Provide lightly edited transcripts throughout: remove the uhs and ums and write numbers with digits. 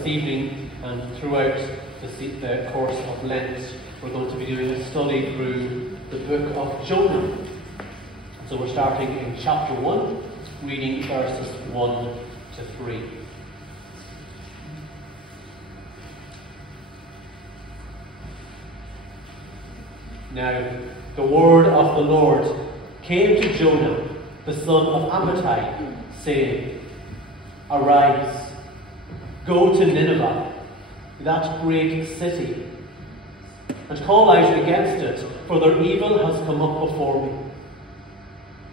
this evening and throughout the course of Lent, we're going to be doing a study through the book of Jonah. So we're starting in chapter 1, reading verses 1 to 3. Now, the word of the Lord came to Jonah, the son of Amittai, saying, Arise, go to Nineveh, that great city, and call out against it, for their evil has come up before me.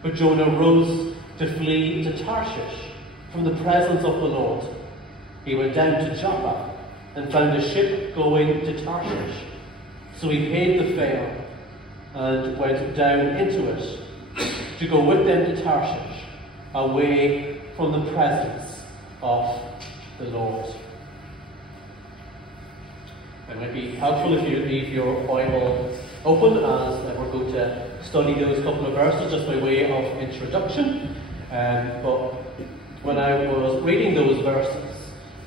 But Jonah rose to flee to Tarshish from the presence of the Lord. He went down to Joppa and found a ship going to Tarshish. So he paid the fare and went down into it to go with them to Tarshish, away from the presence of the Lord. It might be helpful if you leave your Bible open, as we're going to study those couple of verses just by way of introduction. But when I was reading those verses,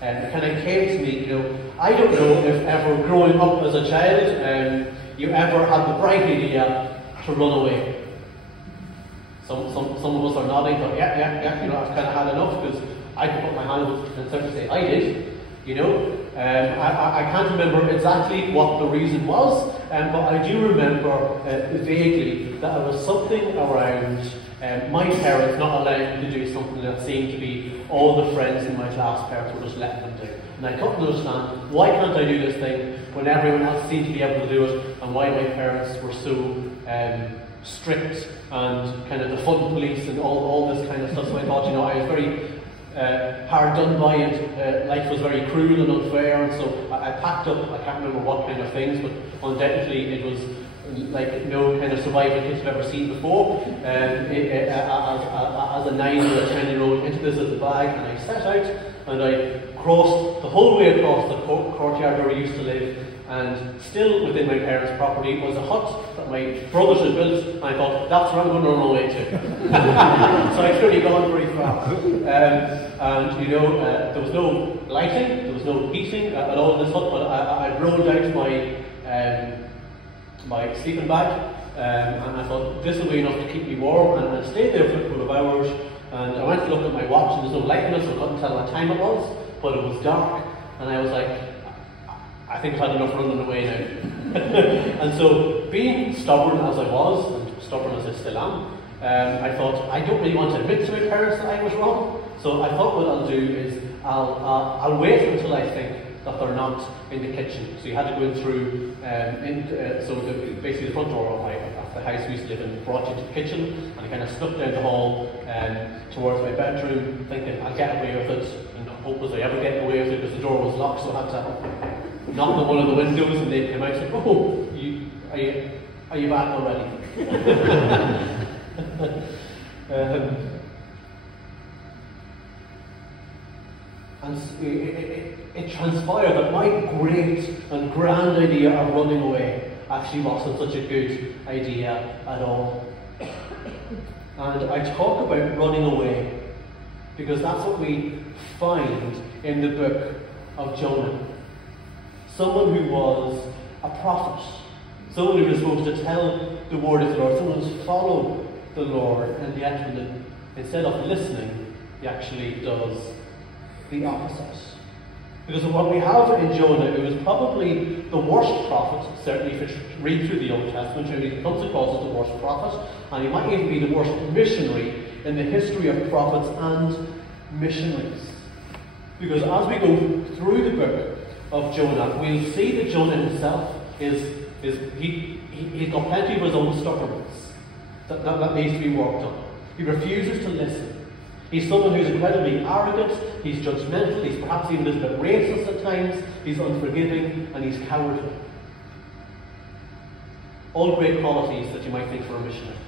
it kind of came to me, I don't know if ever growing up as a child, you ever had the bright idea to run away. Some of us are nodding, but yeah, I've kind of had enough, because I can put my hand up and certainly say I did. I can't remember exactly what the reason was, but I do remember vaguely that it was something around my parents not allowing me to do something that seemed to be all the friends in my class parents were just letting them do. And I couldn't understand, why can't I do this thing when everyone else seemed to be able to do it, and why my parents were so strict and kind of the fun police and all this kind of stuff. So I thought, I was very hard done by it. Life was very cruel and unfair, and so I packed up, I can't remember what kind of things, but undoubtedly it was like no kind of survival kit I've ever seen before. As a 9 or a 10-year-old, into this as a bag, and I set out and I crossed the whole way across the courtyard where we used to live, and still within my parents' property was a hut that my brothers had built, and I thought, that's where I'm going to run away to. So I'd really gone very far. There was no lighting, there was no heating at all in this hut, but I rolled out my sleeping bag, and I thought, this will be enough to keep me warm, and I stayed there for a couple of hours, and I went to look at my watch, and there's no light in it, so I couldn't tell what time it was, but it was dark, and I was like, I think I've had enough running away now. And so, being stubborn as I was, and stubborn as I still am, I thought, I don't really want to admit to my parents that I was wrong, so I thought what I'll do is, I'll wait until I think that they're not in the kitchen. So you had to go in through, basically the front door of the house we used to live in brought you to the kitchen, and I kind of snuck down the hall towards my bedroom, thinking I'll get away with it, and hope was I ever get away with it, because the door was locked, so I had to knock on one of the windows, and they'd come out and say, oh, are you back already? And it transpired that my great and grand idea of running away actually wasn't such a good idea at all. And I talk about running away because that's what we find in the book of Jonah. Someone who was a prophet, someone who was supposed to tell the word of the Lord, someone who was follow the Lord, and yet instead of listening, he actually does the opposite. Because of what we have in Jonah, it was probably the worst prophet, certainly if you read through the Old Testament, he comes across as the worst prophet, and he might even be the worst missionary in the history of prophets and missionaries. Because as we go through the book of Jonah, we'll see that Jonah himself he's got plenty of his own stubbornness that needs to be worked on. He refuses to listen. He's someone who's incredibly arrogant, he's judgmental, he's perhaps even a little bit racist at times, he's unforgiving, and he's cowardly. All great qualities that you might think for a missionary.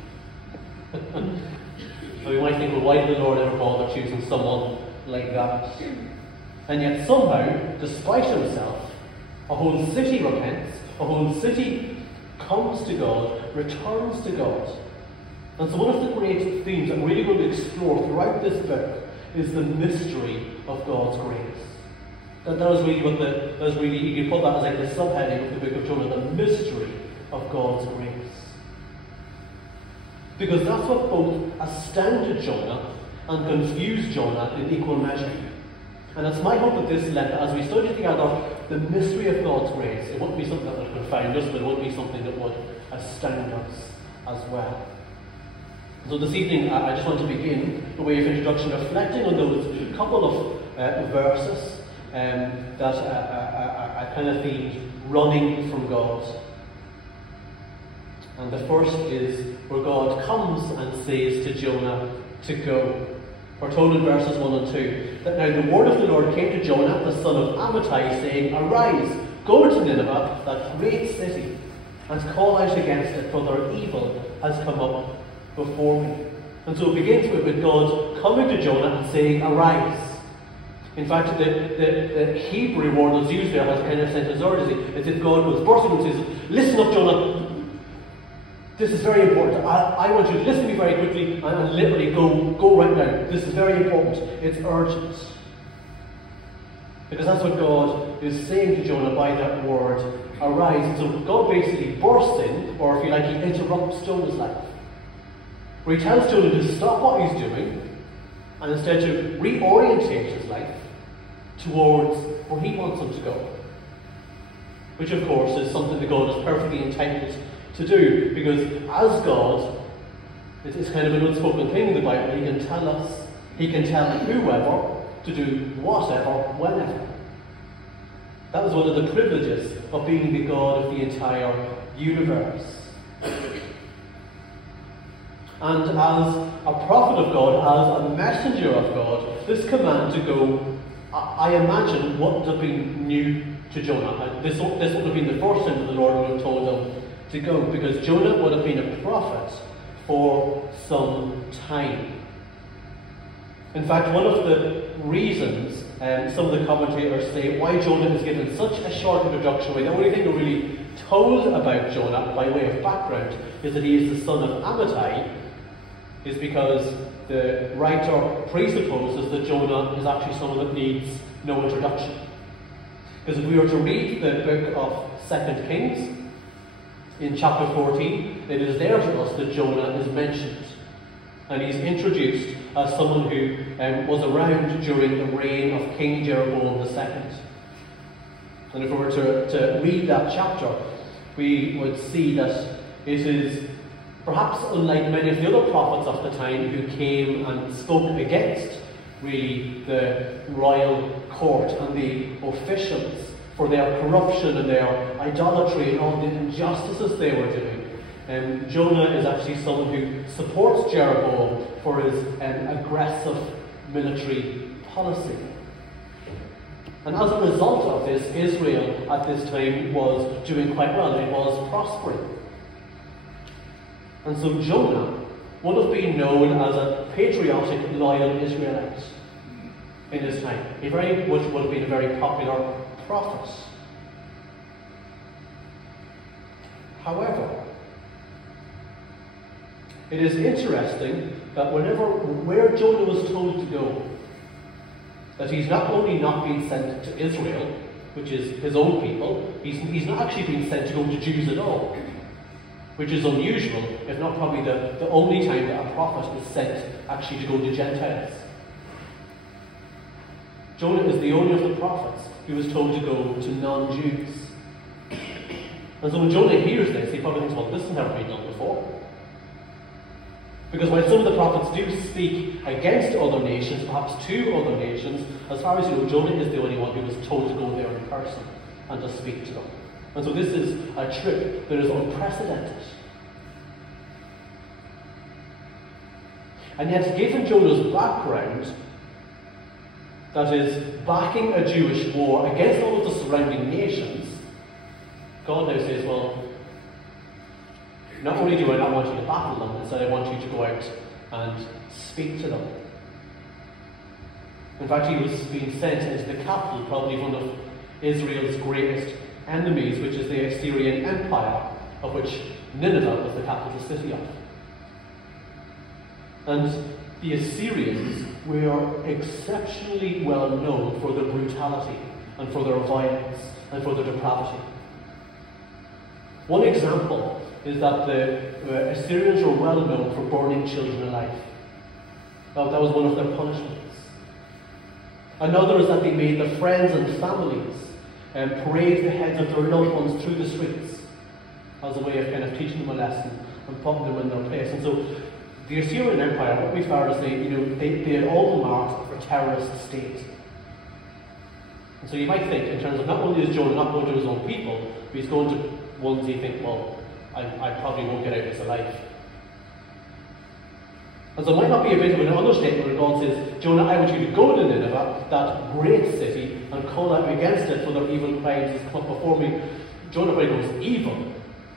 So you might think, well, why did the Lord ever bother choosing someone like that? And yet somehow, despite himself, a whole city repents, a whole city comes to God, returns to God. And so one of the great themes that we're really going to explore throughout this book is the mystery of God's grace. That was really you could put that as like the subheading of the book of Jonah, the mystery of God's grace. Because that's what both astounded Jonah and confused Jonah in equal measure. And it's my hope that this Lent, as we study together the mystery of God's grace, it won't be something that would confound us, but it won't be something that would astound us as well. So this evening, I just want to begin, by way of introduction, reflecting on those couple of verses that I kind of themed running from God. And the first is where God comes and says to Jonah to go. We're told in verses 1 and 2 that now the word of the Lord came to Jonah, the son of Amittai, saying, "Arise, go to Nineveh, that great city, and call out against it, for their evil has come up before me." And so it begins with God coming to Jonah and saying, "Arise." In fact, the Hebrew word that's used there has kind of sense of urgency. It's if God was bursting and says, "Listen up, Jonah. This is very important. I want you to listen to me very quickly and literally go right now. This is very important. It's urgent." Because that's what God is saying to Jonah by that word, "arise." And so God basically bursts in, or if you like, he interrupts Jonah's life. Where he tells Jonah to stop what he's doing and instead to reorientate his life towards where he wants him to go. Which of course is something that God is perfectly entitled to do, because as God, it's kind of an unspoken thing in the Bible, he can tell us, he can tell whoever to do whatever, whenever. That is one of the privileges of being the God of the entire universe. And as a prophet of God, as a messenger of God, this command to go, I imagine, wouldn't have been new to Jonah. This would have been the first time that the Lord would have told him to go, because Jonah would have been a prophet for some time. In fact, one of the reasons some of the commentators say why Jonah is given such a short introduction, why the only thing we're really told about Jonah by way of background is that he is the son of Amittai, is because the writer presupposes that Jonah is actually someone that needs no introduction. Because if we were to read the book of 2 Kings, in chapter 14, it is there to us that Jonah is mentioned. And he's introduced as someone who was around during the reign of King Jeroboam II. And if we were to read that chapter, we would see that it is perhaps unlike many of the other prophets of the time who came and spoke against really the royal court and the officials for their corruption and their idolatry and all the injustices they were doing. Jonah is actually someone who supports Jeroboam for his aggressive military policy. And as a result of this, Israel at this time was doing quite well. It was prospering. And so Jonah would have been known as a patriotic, loyal Israelite in his time. He would have been a very popular prophet. However, it is interesting that where Jonah was told to go, that he's not only not being sent to Israel, which is his own people, he's not actually being sent to go to Jews at all, which is unusual, if not probably the only time that a prophet is sent actually to go to Gentiles. Jonah is the only of the prophets who was told to go to non-Jews. And so when Jonah hears this, he probably thinks, well, this has never been done before. Because while some of the prophets do speak against other nations, perhaps to other nations, as far as you know, Jonah is the only one who was told to go there in person and to speak to them. And so this is a trip that is unprecedented. And yet, given Jonah's background, that is, backing a Jewish war against all of the surrounding nations, God now says, well, not only do I not want you to battle them, instead I want you to go out and speak to them. In fact, he was being sent into the capital, probably one of Israel's greatest enemies, which is the Assyrian Empire, of which Nineveh was the capital city of. And the Assyrians were exceptionally well known for their brutality and for their violence and for their depravity. One example is that the Assyrians were well known for burning children alive. That was one of their punishments. Another is that they made their friends and families parade the heads of their loved ones through the streets as a way of kind of teaching them a lesson and putting them in their place. And so the Assyrian Empire, what we found is they had all the marks of a terrorist state. And so you might think, in terms of not only is Jonah not going to his own people, but he's going to ones he thinks, well, I probably won't get out of this alive. And so it might not be a bit of an understatement when God says, Jonah, I want you to go to Nineveh, that great city, and call out against it for their evil crimes has come up before me. Jonah probably goes, evil?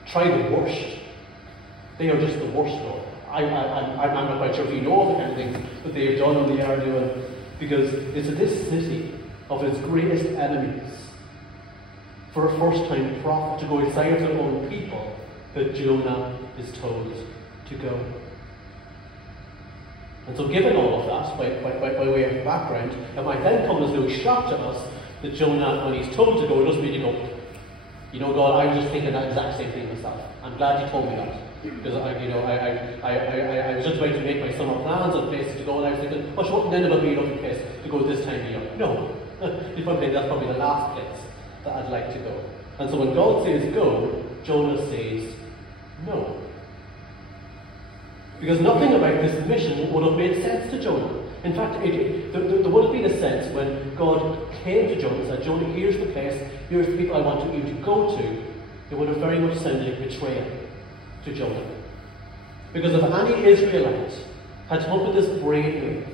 Try the worst. They are just the worst, Lord. I'm not quite sure if you know of the kind of things that they have done and they are doing, because it's this city of its greatest enemies, for a first-time prophet to go outside of their own people, that Jonah is told to go. And so given all of that, by way of background, it might then come as no shock to us that Jonah, when he's told to go, doesn't really go, you know, God, I was just thinking that exact same thing myself. I'm glad you told me that. Because I was just about to make my summer plans and places to go, and I was thinking, well, shouldn't Nineveh be a lovely place to go this time of year? No. You probably think that's probably the last place that I'd like to go. And so when God says go, Jonah says no. Because nothing about this mission would have made sense to Jonah. In fact, there would have been a sense when God came to Jonah and said, Jonah, here's the place, here's the people I want you to go to. It would have very much sounded like betrayal to Jonah. Because if any Israelite had come up with this brave move,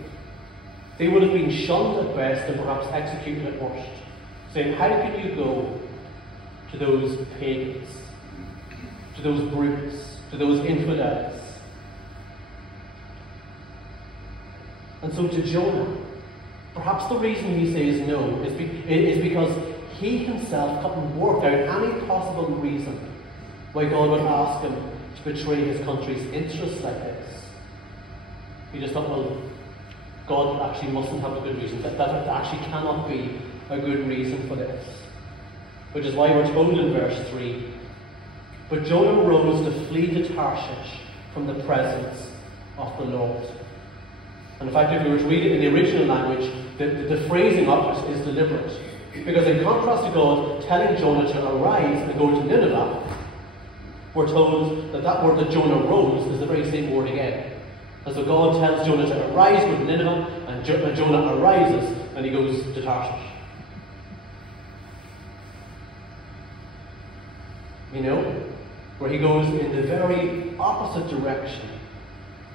they would have been shunned at best and perhaps executed at worst. Saying, how can you go to those pagans, to those brutes, to those infidels? And so to Jonah, perhaps the reason he says no is because he himself couldn't work out any possible reason why God would ask him to betray his country's interests like this. He just thought, well, God actually mustn't have a good reason. That actually cannot be a good reason for this. Which is why we're told in verse 3, but Jonah rose to flee to Tarshish from the presence of the Lord. And in fact, if we were to read it in the original language, the phrasing of it is deliberate. Because in contrast to God telling Jonah to arise and go to Nineveh, we're told that word that Jonah rose is the very same word again. And so God tells Jonah to arise, go to Nineveh, and Jonah arises and he goes to Tarshish. You know, where he goes in the very opposite direction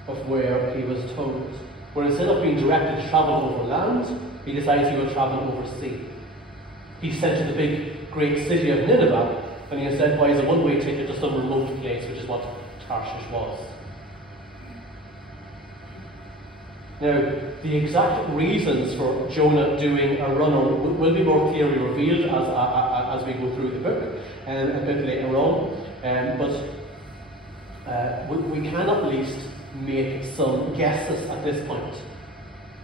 of where he was told. Where instead of being directed to travel over land, he decides he will travel over sea. He's sent to the big, great city of Nineveh, and he instead buys a one-way ticket to some remote place, which is what Tarshish was. Now, the exact reasons for Jonah doing a runner will be more clearly revealed as we go through the book a bit later on. But we can at least make some guesses at this point.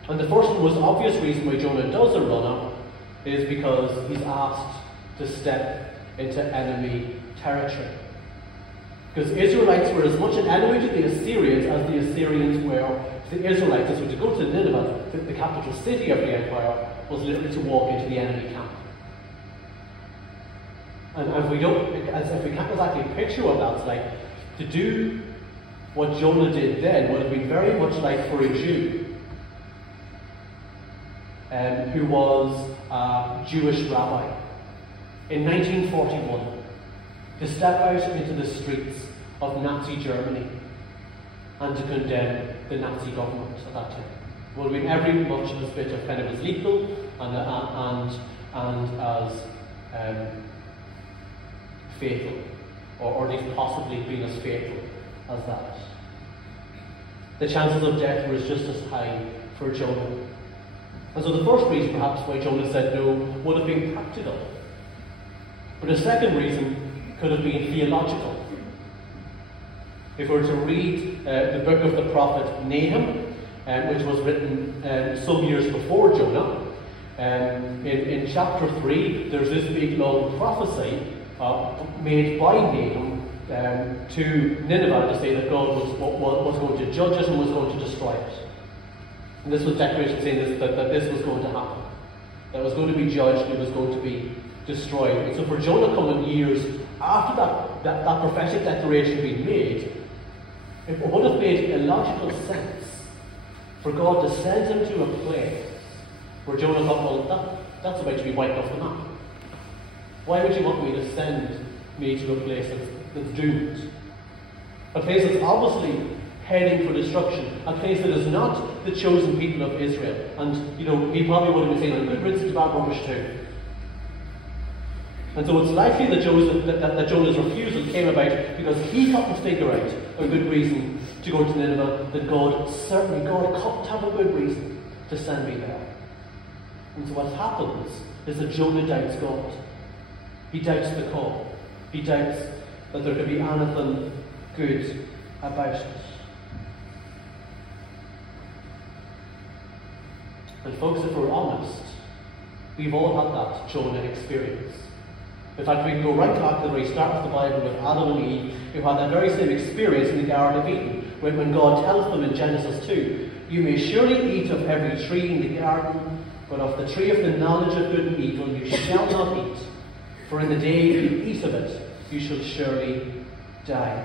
And the first and most obvious reason why Jonah does a runner is because he's asked to step into enemy territory. Because Israelites were as much an enemy to the Assyrians as the Assyrians were to the Israelites. And so to go to Nineveh, the capital city of the empire, was literally to walk into the enemy camp. And if we can't exactly picture what that's like, to do what Jonah did then would have been very much like for a Jew who was a Jewish rabbi in 1941 to step out into the streets of Nazi Germany and to condemn the Nazi government at that time. It would have been every much as bit of kind of as lethal and as fatal, or at least possibly being as fatal as that. The chances of death were just as high for Jonah. And so the first reason perhaps why Jonah said no would have been practical. But a second reason could have been theological. If we were to read the book of the prophet Nahum, which was written some years before Jonah, In chapter 3, there's this big long prophecy made by Nahum to Nineveh to say that God was going to judge it and was going to destroy it. And this was declaration saying that this was going to happen. That it was going to be judged and it was going to be destroyed. And so for Jonah coming years after that prophetic declaration being made, it would have made illogical sense for God to send him to a place where Jonah thought, well, that's about to be wiped off the map. Why would you want me to send me to a place that's doomed? A place that's obviously heading for destruction. A place that is not the chosen people of Israel. And, he probably would have been saying, good riddance to bad rubbish too. And so it's likely that Jonah's refusal came about because he couldn't figure out a good reason to go to Nineveh, that God couldn't have a good reason to send me there. And so what happens is that Jonah doubts God. He doubts the call. He doubts that there could be anything good about it. And folks, if we're honest, we've all had that Jonah experience. In fact, we can go right back to the very start of the Bible with Adam and Eve, who had that very same experience in the Garden of Eden, when God tells them in Genesis 2, you may surely eat of every tree in the garden, but of the tree of the knowledge of good and evil you shall not eat, for in the day you eat of it, you shall surely die.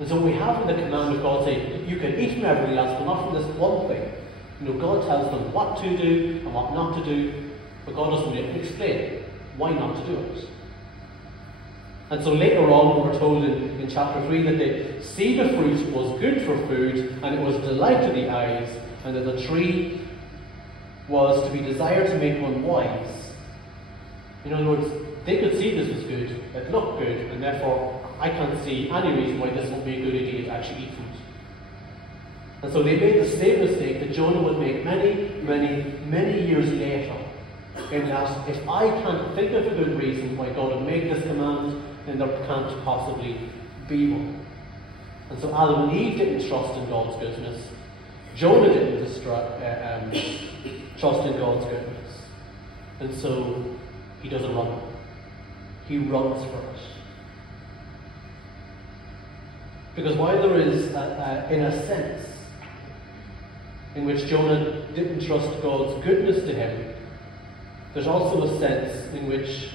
And so we have in the command of God saying, you can eat from every last, but not from this one thing. God tells them what to do and what not to do, but God doesn't really explain why not to do it. And so later on, we're told in chapter 3 that the seed of fruit was good for food, and it was delight to the eyes, and that the tree was to be desired to make one wise. In other words, they could see this was good, it looked good, and therefore I can't see any reason why this would be a good idea to actually eat fruit. And so they made the same mistake that Jonah would make many, many, many years later. In that, if I can't think of a good reason why God would make this command, then there can't possibly be one. And so Adam and Eve didn't trust in God's goodness. Jonah didn't trust in God's goodness. And so he doesn't run. He runs for it. Because while there is, in a sense, in which Jonah didn't trust God's goodness to him, there's also a sense in which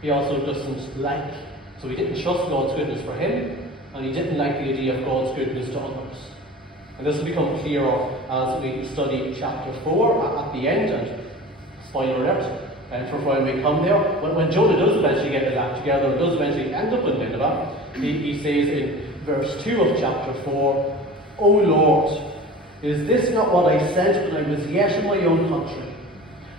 he also doesn't like. So he didn't trust God's goodness for him, and he didn't like the idea of God's goodness to others. And this will become clearer as we study chapter 4 at the end, and spoiler alert, and for when we come there, when Jonah does eventually get his act together and does eventually end up in Nineveh, he says in verse 2 of chapter 4, O Lord, is this not what I said when I was yet in my own country?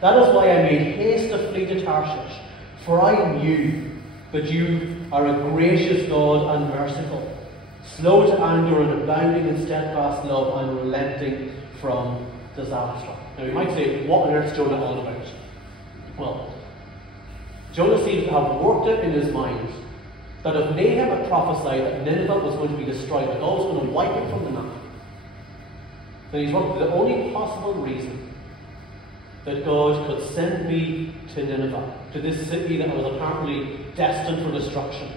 That is why I made haste to flee to Tarshish, for I knew that you are a gracious God and merciful, slow to anger and abounding in steadfast love and relenting from disaster. Now you might say, what on earth is Jonah on about? Well, Jonah seems to have worked it in his mind that if Nahum had prophesied that Nineveh was going to be destroyed, that God was going to wipe it from the map, then he's worked the only possible reason that God could send me to Nineveh, to this city that was apparently destined for destruction,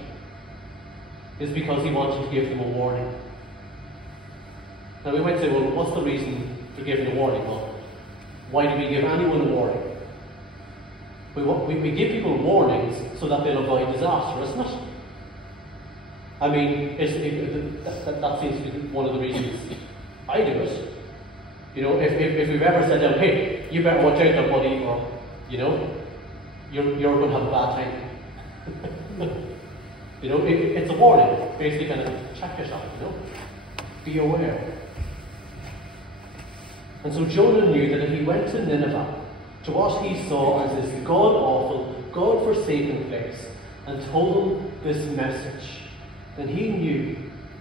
is because he wanted to give them a warning. Now we might say, well, what's the reason for giving a warning? Well, why do we give anyone a warning? We give people warnings so that they'll avoid disaster, isn't it? I mean, that seems to be one of the reasons I do it. If we've ever said, hey, you better watch out there, buddy, or, you're going to have a bad time. It's a warning. Basically, kind of check yourself, Be aware. And so Jonah knew that if he went to Nineveh, to what he saw as this God-awful, God-forsaken place, and told them this message, then he knew,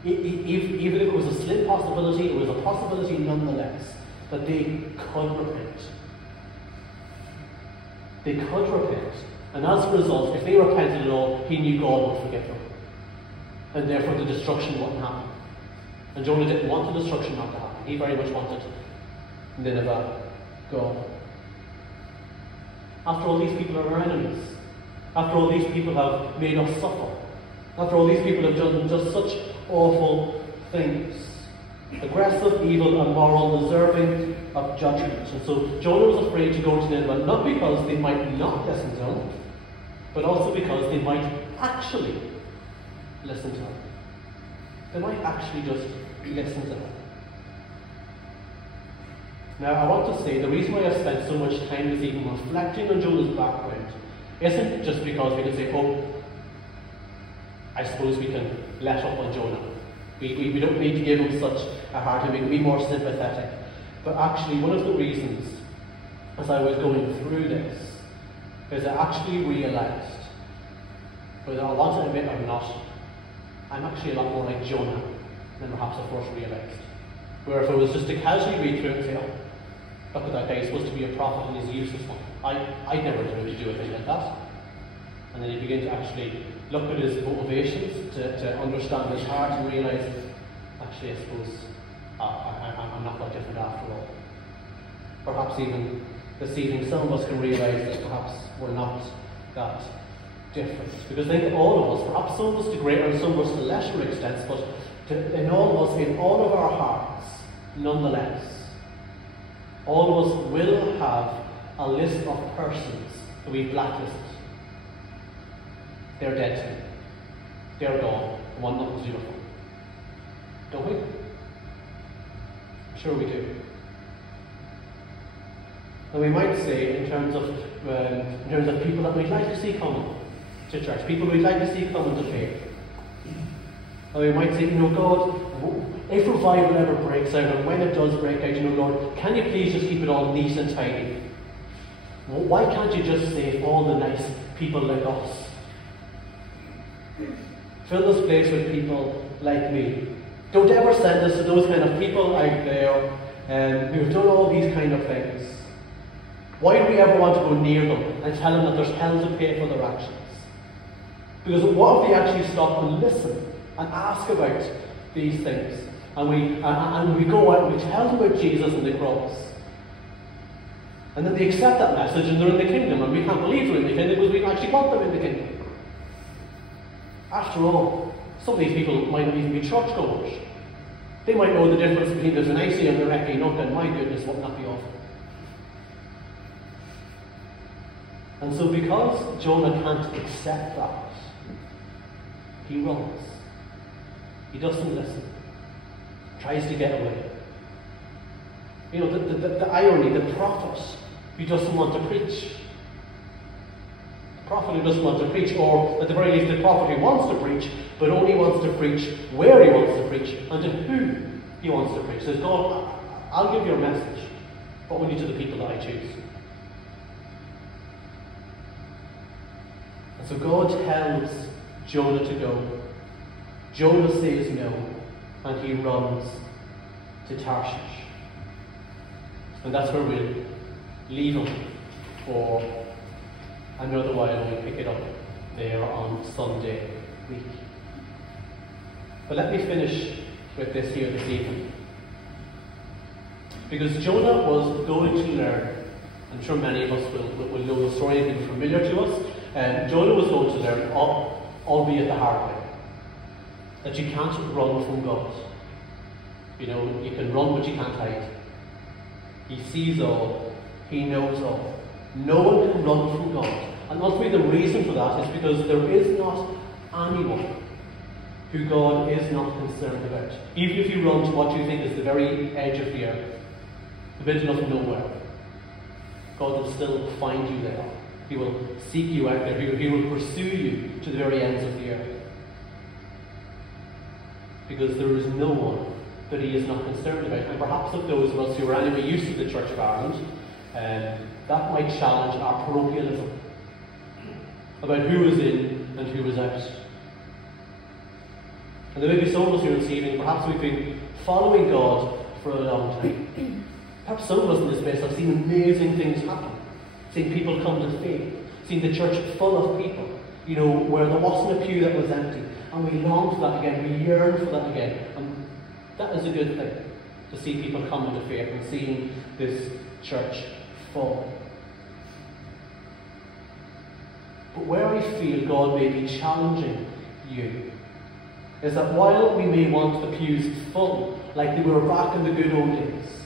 even if it was a slim possibility, it was a possibility nonetheless, that they could repent. They could repent. And as a result, if they repented at all, he knew God would forgive them. And therefore the destruction wouldn't happen. And Jonah didn't want the destruction not to happen. He very much wanted Nineveh gone. After all, these people are our enemies. After all, these people have made us suffer. After all, these people have done just such awful things. Aggressive, evil, immoral, deserving of judgment. And so Jonah was afraid to go to Nineveh, not because they might not listen to him, but also because they might actually listen to him. They might actually just listen to him. Now, I want to say the reason why I've spent so much time this evening reflecting on Jonah's background isn't just because we can say, oh, I suppose we can let up on Jonah. We don't need to give him such a hard time, we can be more sympathetic. But actually, one of the reasons, as I was going through this, is I actually realised, whether I want to admit or not, I'm actually a lot more like Jonah than perhaps I first realised. Where if I was just to casually read through it and say, oh, look at that guy, he's supposed to be a prophet and he's a useless one. I'd never do to do a thing like that. And then you begin to actually look at his motivations, to understand his heart and realise, actually, I suppose I'm not that different after all. Perhaps even this evening some of us can realise that perhaps we're not that different. Because I think all of us, perhaps some of us to greater and some of us to lesser extents, but in all of us, in all of our hearts, nonetheless, all of us will have a list of persons that we've blacklisted. They're dead to me. They're gone. I want nothing to do with them. Don't we? Sure we do. And we might say, in terms of people that we'd like to see come to church, people we'd like to see come into faith. And we might say, God, if revival ever breaks out, and when it does break out, Lord, can you please just keep it all neat and tidy? Why can't you just save all the nice people like us? Fill this place with people like me. Don't ever send us to those kind of people out there who've done all these kind of things. Why do we ever want to go near them and tell them that there's hell to pay for their actions? Because what if we actually stop and listen and ask about these things? And we go out and we tell them about Jesus and the cross. And then they accept that message and they're in the kingdom, and we can't believe they're in the kingdom because we actually want them in the kingdom. After all, some of these people might not even be churchgoers. They might know the difference between the Venesi and the Recce Nook, and my goodness, wouldn't that be awful? And so because Jonah can't accept that, he runs. He doesn't listen. Tries to get away. The irony, the prophet who doesn't want to preach. The prophet who doesn't want to preach, or at the very least the prophet who wants to preach, but only wants to preach where he wants to preach and to who he wants to preach. Says, God, I'll give you a message, but only to the people that I choose. And so God tells Jonah to go. Jonah says no, and he runs to Tarshish. And that's where we'll leave him for another while, and we'll pick it up there on Sunday week. But let me finish with this here this evening. Because Jonah was going to learn, I'm sure many of us will know the story, it'll be familiar to us. Jonah was going to learn, albeit the hard way, that you can't run from God. You can run but you can't hide. He sees all, he knows all. No one can run from God. And ultimately the reason for that is because there is not anyone who God is not concerned about. Even if you run to what you think is the very edge of the earth, the middle of nowhere, God will still find you there. He will seek you out there. He will pursue you to the very ends of the earth. Because there is no one that he is not concerned about. And perhaps of those of us who are anyway used to the Church of Ireland, that might challenge our parochialism about who is in and who is out. And there may be some of us here this evening, perhaps we've been following God for a long time. Perhaps some of us in this place have seen amazing things happen. Seen people come to faith. Seen the church full of people. Where there wasn't a pew that was empty. And we long for that again. We yearn for that again. And that is a good thing, to see people come into faith and seeing this church full. But where I feel God may be challenging you is that while we may want the pews full, like they were back in the good old days,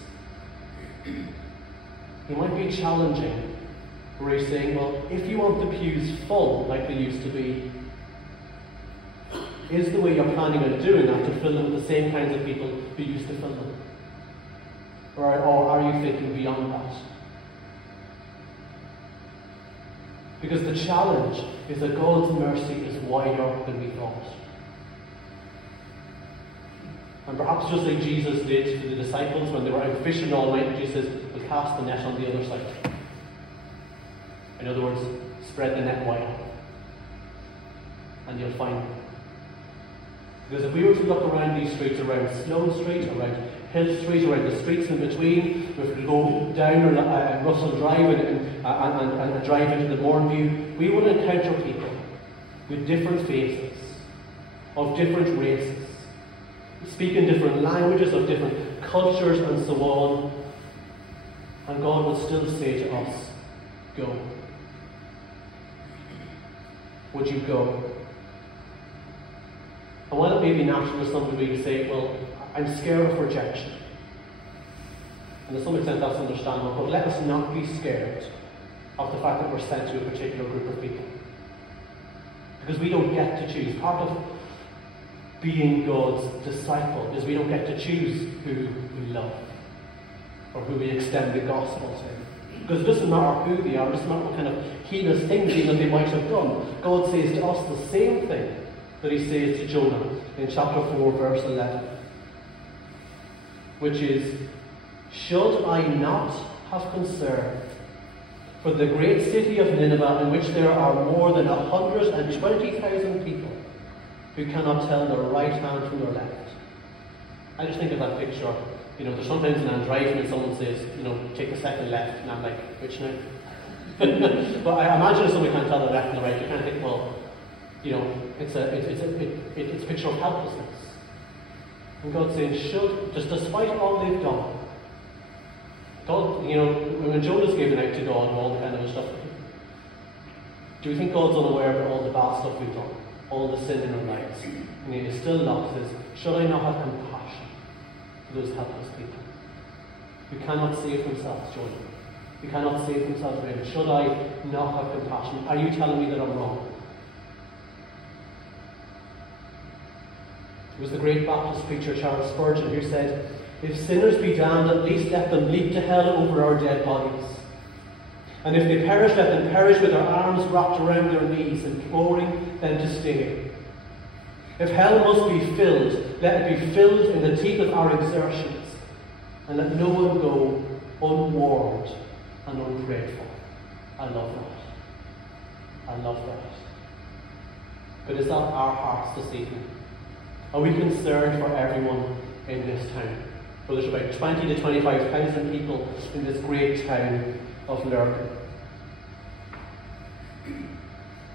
He might be challenging where He's saying, well, if you want the pews full like they used to be, is the way you're planning on doing that to fill them with the same kinds of people who used to fill them? Or are you thinking beyond that? Because the challenge is that God's mercy is wider than we thought. And perhaps just like Jesus did to the disciples when they were out fishing all night, Jesus says, we'll cast the net on the other side. In other words, spread the net wider, and you'll find them. Because if we were to look around these streets, around Sloane Street, around Hill Street, around the streets in between, if we go down Russell Drive and drive into the Bourneview, we would encounter people with different faces, of different races, speaking different languages, of different cultures and so on. And God would still say to us, go. Would you go? And while it may be natural to some degree to say, well, I'm scared of rejection, and to some extent that's understandable, but let us not be scared of the fact that we're sent to a particular group of people. Because we don't get to choose. Part of being God's disciple is we don't get to choose who we love or who we extend the gospel to. Because it doesn't matter who they are, it doesn't matter what kind of heinous things even they might have done. God says to us the same thing that He says to Jonah in chapter 4, verse 11. Which is, should I not have concern for the great city of Nineveh, in which there are more than 120,000 people who cannot tell their right hand from their left? I just think of that picture. You know, there's sometimes when I'm driving and someone says, you know, take the second left, and I'm like, which now? But I imagine if somebody can't tell the left and the right, you kind of think, well, you know, it's a picture of helplessness. And God's saying, should, just despite all they've done, God, you know, when Jonah's given out to God and all the kind of stuff, do you think God's unaware about all the bad stuff we've done? All the sin in our lives? And He still loves us. Should I not have compassion for those helpless people who cannot save themselves, Jonah? Who cannot save themselves, David? Should I not have compassion? Are you telling me that I'm wrong? It was the great Baptist preacher Charles Spurgeon who said, if sinners be damned, at least let them leap to hell over our dead bodies. And if they perish, let them perish with their arms wrapped around their knees, imploring them to stay. If hell must be filled, let it be filled in the teeth of our exertions, and let no one go unwarned and unprayed for. I love that. I love that. But is that our hearts this evening? Are we concerned for everyone in this town? Well, there's about 20 to 25,000 people in this great town of Lurgan.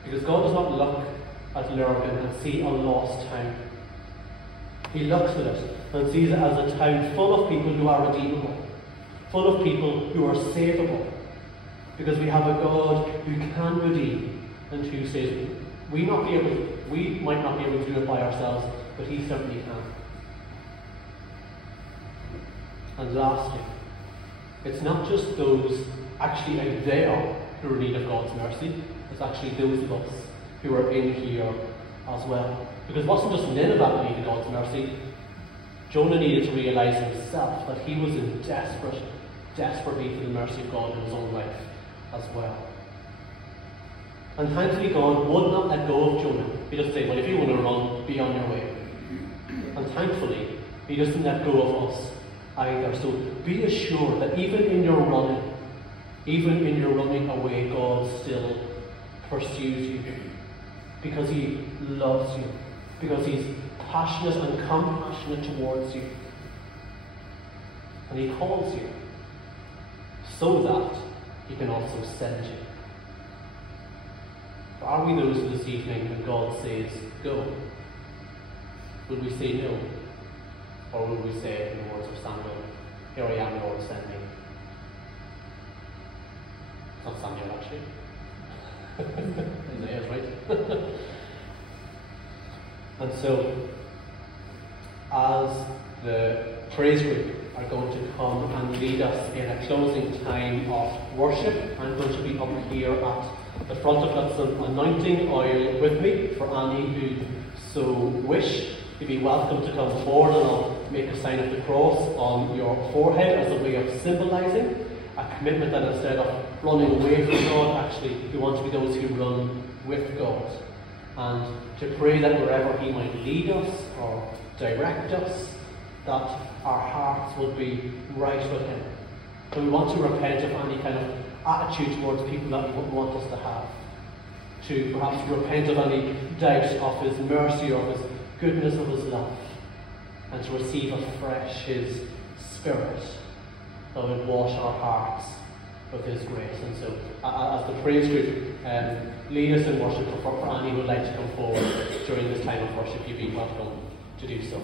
Because God does not look at Lurgan and see a lost town. He looks at it and sees it as a town full of people who are redeemable, full of people who are savable. Because we have a God who can redeem and who says we might not be able to do it by ourselves, but He certainly can. And lastly, it's not just those actually out there who are in need of God's mercy, it's actually those of us who are in here as well. Because it wasn't just Nineveh who needed God's mercy. Jonah needed to realise himself that he was in desperate need for the mercy of God in his own life as well. And thankfully God would not let go of Jonah. He just said, well, if you want to run, be on your way. And thankfully, He doesn't let go of us either. So be assured that even in your running away, God still pursues you. Because He loves you. Because He's passionate and compassionate towards you. And He calls you so that He can also send you. So are we those this evening when God says, go? Will we say no? Or will we say, in the words of Samuel, here I am, Lord, send me? It's not Samuel, actually. And so, as the praise group are going to come and lead us in a closing time of worship, I'm going to be up here at the front. I've got some anointing oil with me for any who so wish. You'd be welcome to come forward, and I'll make a sign of the cross on your forehead as a way of symbolising a commitment that instead of running away from God, actually we want to be those who run with God, and to pray that wherever He might lead us or direct us, that our hearts would be right with Him. So we want to repent of any kind of attitude towards people that we wouldn't want us to have. To perhaps repent of any doubt of His mercy or His goodness, of His love. And to receive afresh His Spirit that would wash our hearts with His grace. And so, as the praise group lead us in worship, for any who would like to come forward during this time of worship, you'd be welcome to do so.